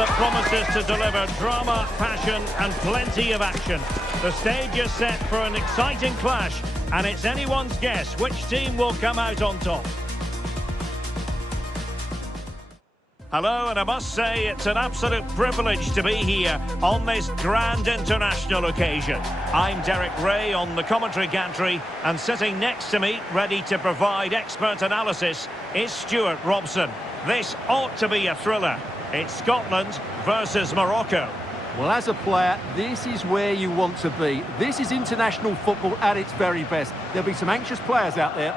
that promises to deliver drama, passion and plenty of action. The stage is set for an exciting clash, and it's anyone's guess which team will come out on top. Hello, and I must say it's an absolute privilege to be here on this grand international occasion. I'm Derek Ray on the commentary gantry, and sitting next to me, ready to provide expert analysis, is Stuart Robson. This ought to be a thriller. It's Scotland versus Morocco. Well, as a player, this is where you want to be. This is international football at its very best. There'll be some anxious players out there.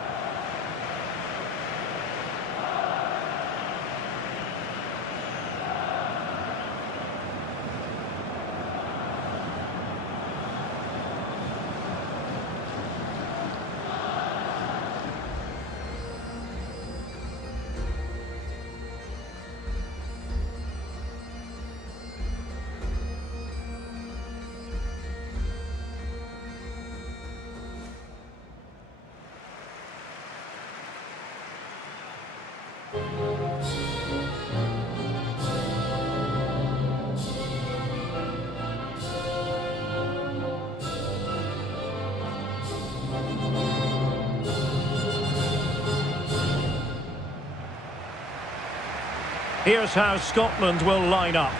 Here's how Scotland will line up.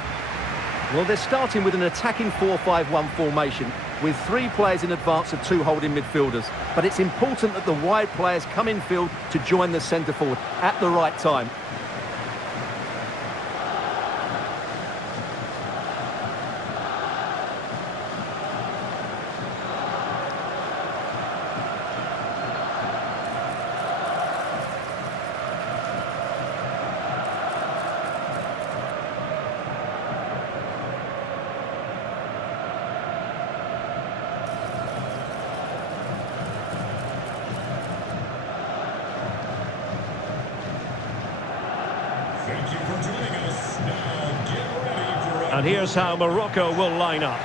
Well, they're starting with an attacking 4-5-1 formation with 3 players in advance of 2 holding midfielders. But it's important that the wide players come in field to join the centre forward at the right time. And here's how Morocco will line up.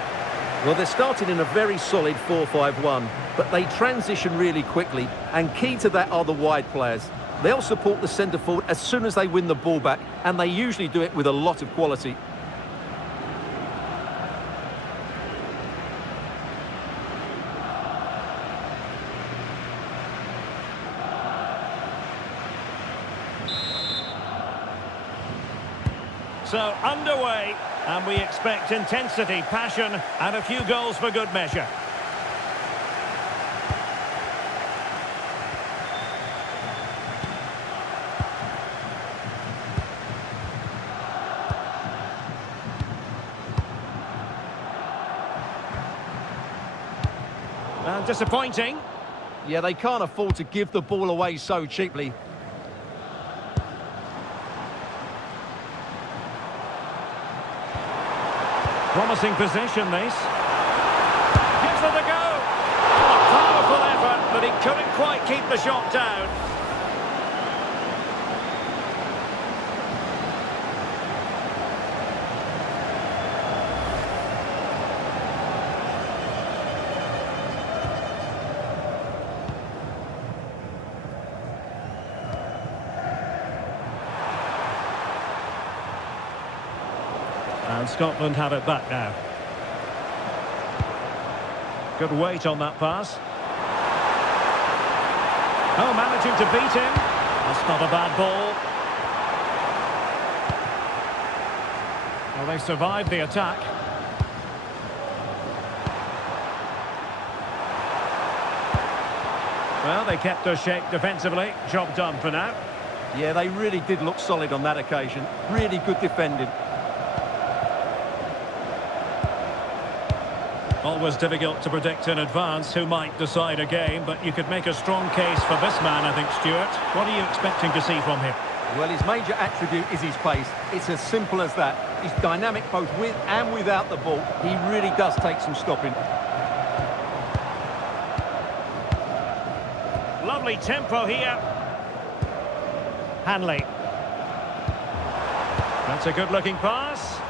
Well, they're starting in a very solid 4-5-1, but they transition really quickly, and key to that are the wide players. They'll support the centre forward as soon as they win the ball back, and they usually do it with a lot of quality. So underway, and we expect intensity, passion and a few goals for good measure. And disappointing. Yeah, they can't afford to give the ball away so cheaply. Promising position, this. Gives it a go. A powerful effort, but he couldn't quite keep the shot down. And Scotland have it back now. Good weight on that pass. Oh, managing to beat him. That's not a bad ball. Well, they survived the attack. Well, they kept their shape defensively. Job done for now. Yeah, they really did look solid on that occasion. Really good defending. Always difficult to predict in advance who might decide a game, but you could make a strong case for this man, I think, Stuart. What are you expecting to see from him? Well, his major attribute is his pace. It's as simple as that. He's dynamic both with and without the ball. He really does take some stopping. Lovely tempo here. Hanley. That's a good-looking pass.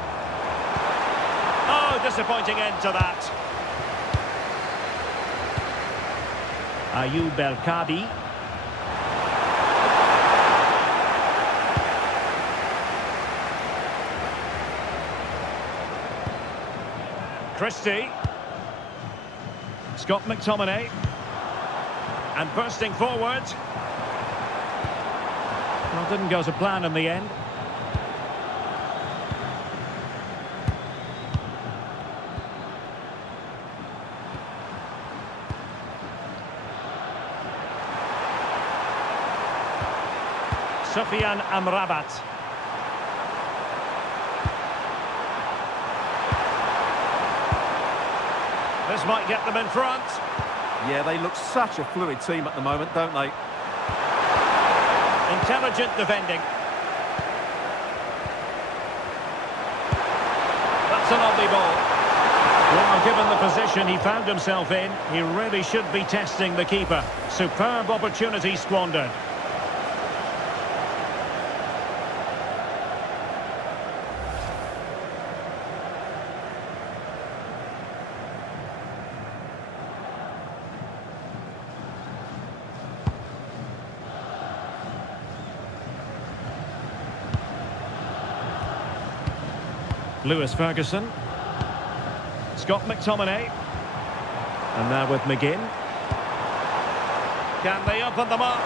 Oh, disappointing end to that. Ayoub El-Kabi. Christie. Scott McTominay. And bursting forward. Well, didn't go to plan in the end. Sufyan Amrabat. This might get them in front. Yeah, they look such a fluid team at the moment, don't they? Intelligent defending. That's a lovely ball. Well, given the position he found himself in, he really should be testing the keeper. Superb opportunity squandered. Lewis Ferguson. Scott McTominay. And now with McGinn. Can they open them up?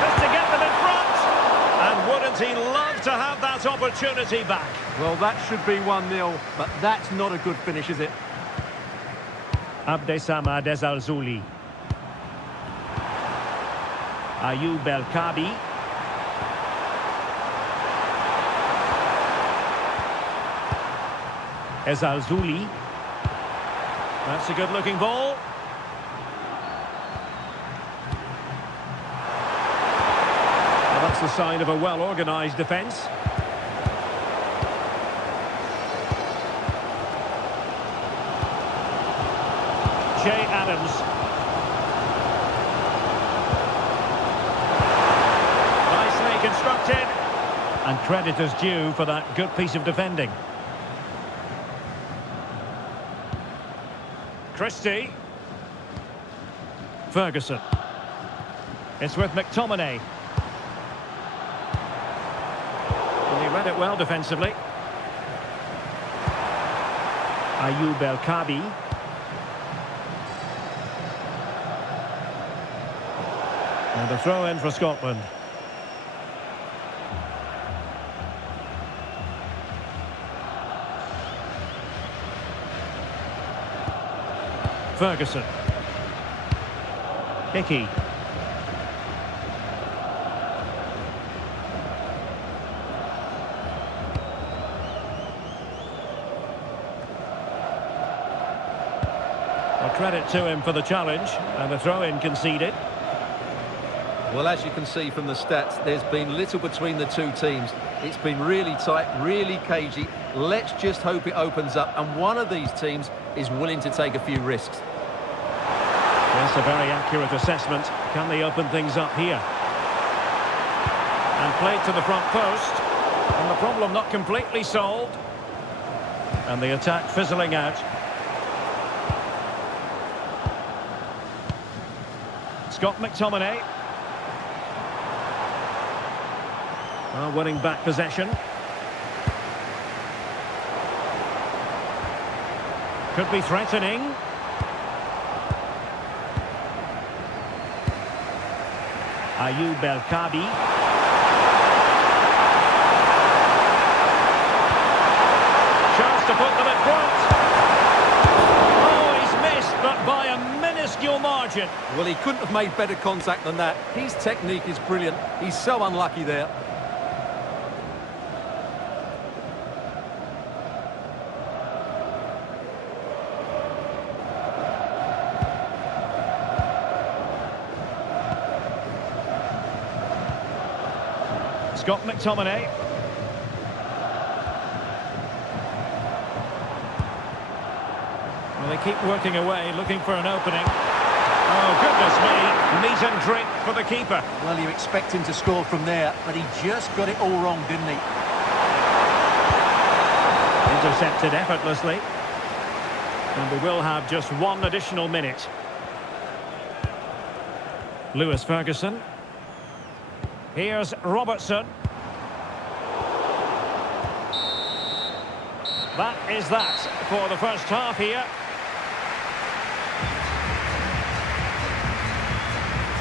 Just to get them in front. And wouldn't he love to have that opportunity back? Well, that should be 1-0, but that's not a good finish, is it? Abdessamad Al-Zouli. Ayoub El-Kabi. Al-Zouli. That's a good-looking ball. Well, that's the sign of a well-organised defence. Jay Adams. Nicely constructed. And credit is due for that good piece of defending. Christie. Ferguson. It's with McTominay. Well, he read it well defensively. Ayoub El-Kabi. And a throw in for Scotland. Ferguson. Hickey. Well, credit to him for the challenge, and a throw-in conceded. Well, as you can see from the stats, there's been little between the two teams. It's been really tight, really cagey. Let's just hope it opens up, and one of these teams is willing to take a few risks. Yes, a very accurate assessment. Can they open things up here? And played to the front post. And the problem not completely solved. And the attack fizzling out. Scott McTominay. Well, winning back possession. Could be threatening. Ayoub El-Kabi. Chance to put them in front. Oh, he's missed, but by a minuscule margin. Well, he couldn't have made better contact than that. His technique is brilliant. He's so unlucky there. Scott McTominay. Well, they keep working away, looking for an opening. Oh, goodness me. Meat and drink for the keeper. Well, you expect him to score from there, but he just got it all wrong, didn't he? Intercepted effortlessly. And we will have just one additional minute. Lewis Ferguson. Here's Robertson. That is that for the first half here.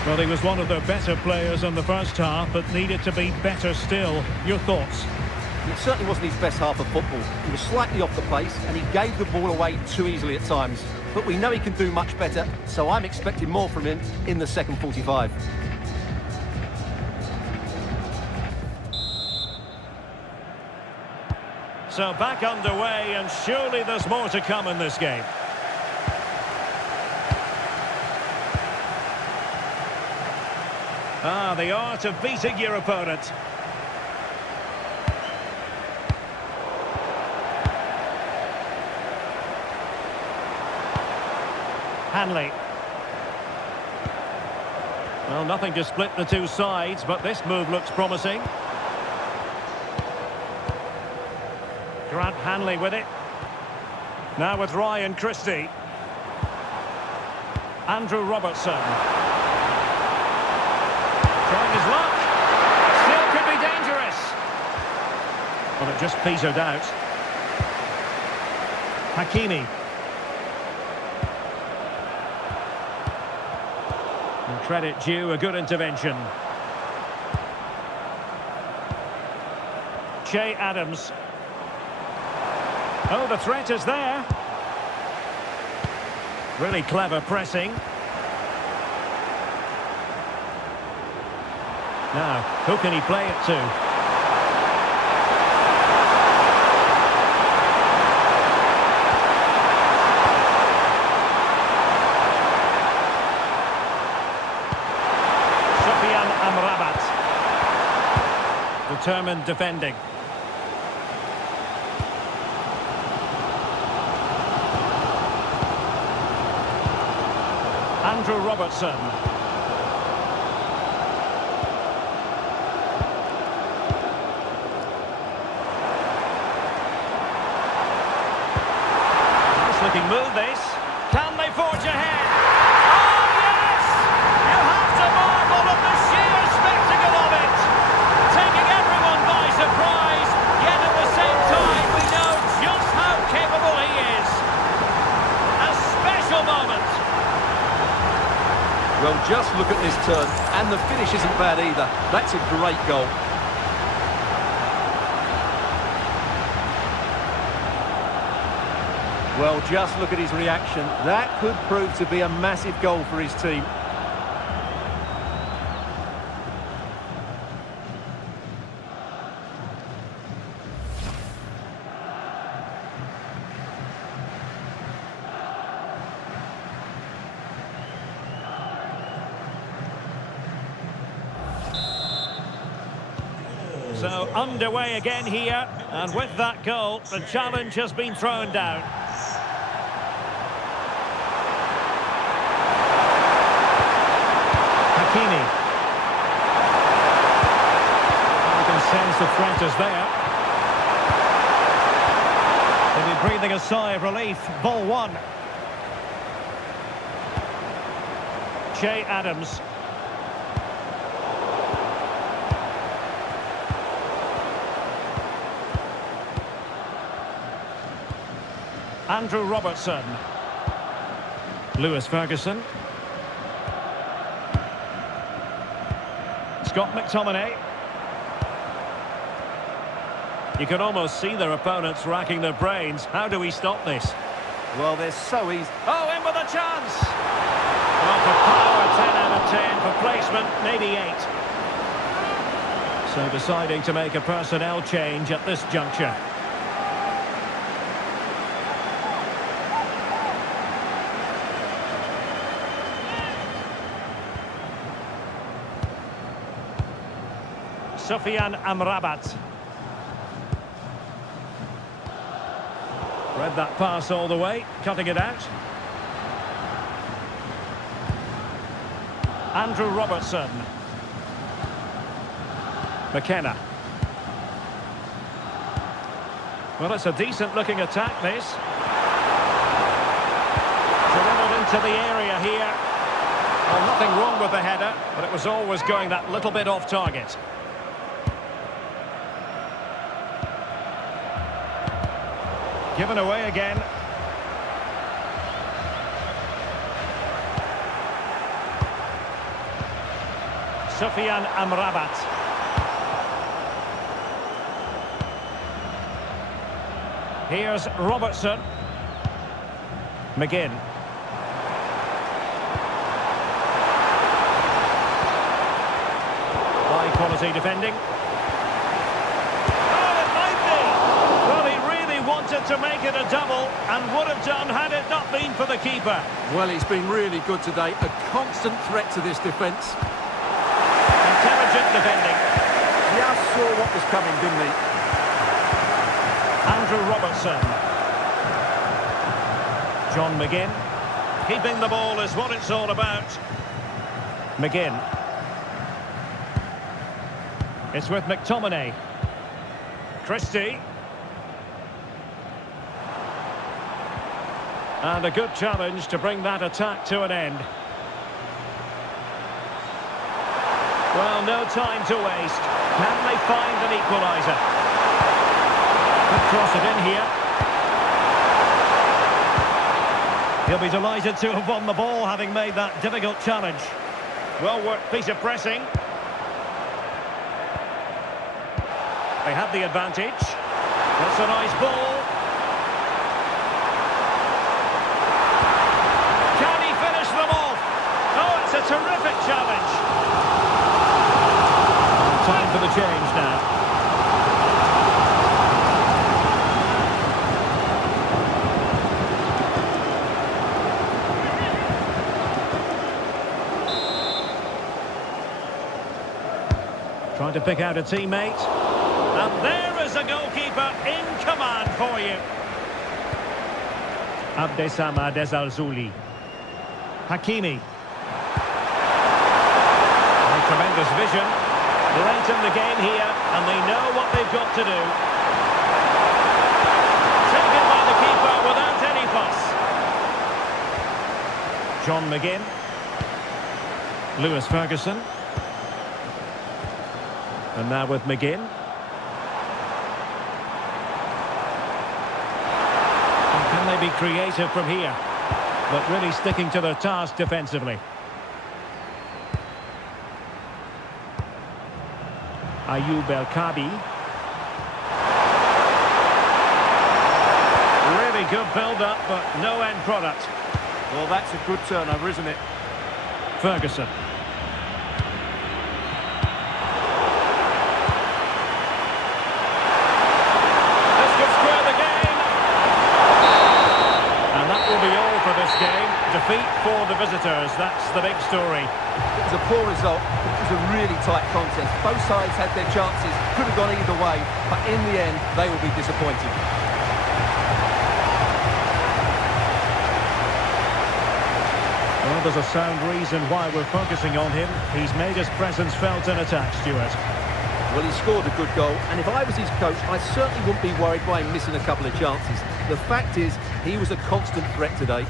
Well, he was one of the better players in the first half, but needed to be better still. Your thoughts? It certainly wasn't his best half of football. He was slightly off the pace and he gave the ball away too easily at times. But we know he can do much better, so I'm expecting more from him in the second 45. So back underway, and surely there's more to come in this game. Ah, the art of beating your opponent. Hanley. Well, nothing to split the two sides, but this move looks promising. Grant Hanley with it. Now with Ryan Christie. Andrew Robertson. Trying his luck. Still could be dangerous. Well, it just petered out. Hakimi. And credit due, a good intervention. Che Adams. Oh, the threat is there. Really clever pressing. Now, who can he play it to? Sofian Amrabat. Determined defending. Andrew Robertson. Nice looking move this. Can they forge ahead? Oh yes! You have to marvel at the sheer spectacle of it. Taking everyone by surprise, yet at the same time we know just how capable he is. A special moment. Well, just look at this turn, and the finish isn't bad either. That's a great goal. Well, just look at his reaction. That could prove to be a massive goal for his team. So underway again here, and with that goal, the challenge has been thrown down. Hakimi. You can sense the threat is there. They'll be breathing a sigh of relief. Ball one. Che Adams. Andrew Robertson. Lewis Ferguson. Scott McTominay. You can almost see their opponents racking their brains. How do we stop this? Well, they're so easy. Oh, in with a chance! Well, for power, 10 out of 10. For placement, maybe 8. So deciding to make a personnel change at this juncture. Sofian Amrabat. Read that pass all the way, cutting it out. Andrew Robertson. McKenna. Well, it's a decent-looking attack, this. Delivered into the area here. Well, nothing wrong with the header, but it was always going that little bit off target. Given away again. Sufyan Amrabat. Here's Robertson. McGinn. High quality defending. Oh, it might be! Well, he really wanted to make it a double and would have done had it not been for the keeper. Well, he's been really good today. A constant threat to this defence. Intelligent defending. Just saw what was coming, didn't he? Andrew Robertson. John McGinn. Keeping the ball is what it's all about. McGinn. It's with McTominay. Christie. And a good challenge to bring that attack to an end. Well, no time to waste. Can they find an equaliser? Could cross it in here. He'll be delighted to have won the ball, having made that difficult challenge. Well-worked piece of pressing. They have the advantage. That's a nice ball. Can he finish them off? Oh, it's a terrific challenge. Time for the change now. Trying to pick out a teammate. And there is a goalkeeper in command for you. Abdessamad Al-Zouli. Hakimi. And tremendous vision. Late in the game here, and they know what they've got to do. Taken by the keeper without any fuss. John McGinn. Lewis Ferguson. And now with McGinn. And can they be creative from here? But really sticking to their task defensively. Ayoub El-Kabi. Really good build-up, but no end product. Well, that's a good turnover, isn't it? Ferguson. This could square the game. And that will be all for this game. Defeat for the visitors. That's the big story. It was a poor result. It was a really tight contest. Both sides had their chances. Could have gone either way. But in the end, they will be disappointed. Well, there's a sound reason why we're focusing on him. He's made his presence felt in attack, Stuart. Well, he scored a good goal, and if I was his coach, I certainly wouldn't be worried by him missing a couple of chances. The fact is, he was a constant threat today.